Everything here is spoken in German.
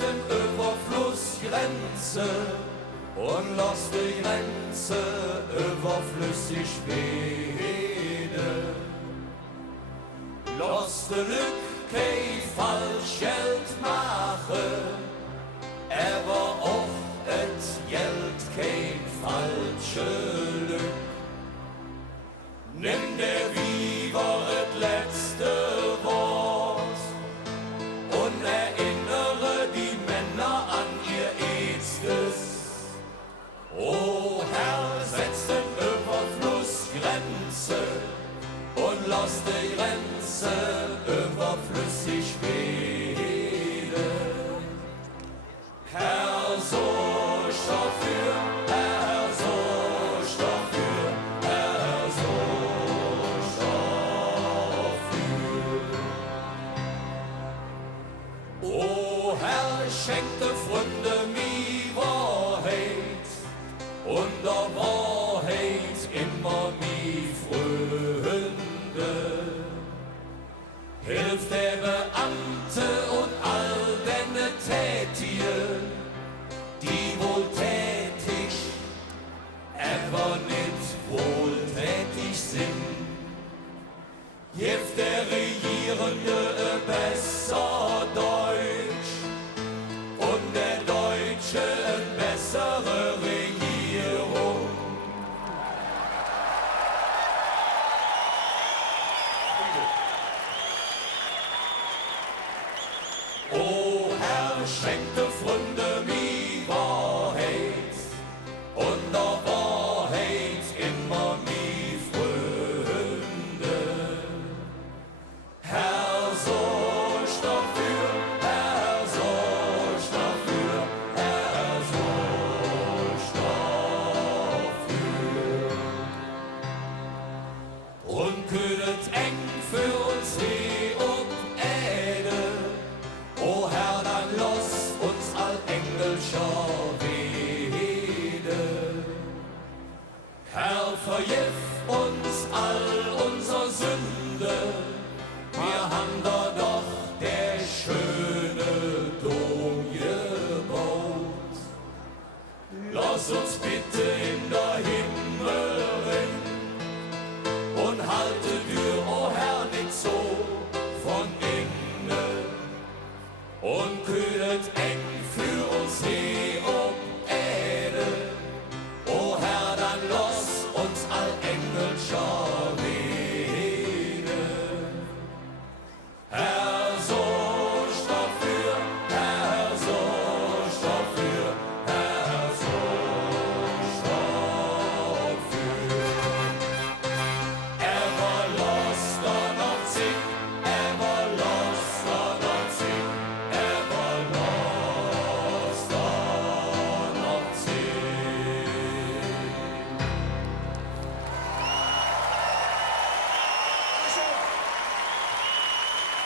dem Überflussgrenze und lass die Grenze überflüssig werden. Lass de Lück kein Falschgeld machen, aber auch et Geld kein falsche Lück. Nimm der Wiewer et letzte Wort und erinnere die Männer an ihr Edstes. O Herr, setz den Überfluss Grenze und lass die Grenze überflüssig werden. Herr, sorg dafür, Herr, sorg dafür, Herr, sorg dafür. O Herr, schenk de Freunde mi Wahrheit und der Wahrheit immer mi Freunde. Hilf der Beamte und all deine Tätige, die wohltätig, aber nicht wohltätig sind. Hilf der Regierende besser Deutsch und der Deutsche bessere Regierung. O Herr, schenk de Freunde mi Wahrheit und der Wahrheit immer mi Freunde. Herr, sorg dafür, Herr, sorg dafür, Herr, sorg dafür. Und kühlet eng für uns die und Erde. O Herr, dann lass uns all Engelscher reden. Herr, vergib uns all unsere Sünde, wir haben da doch der schöne Dom gebaut. Lass uns bitte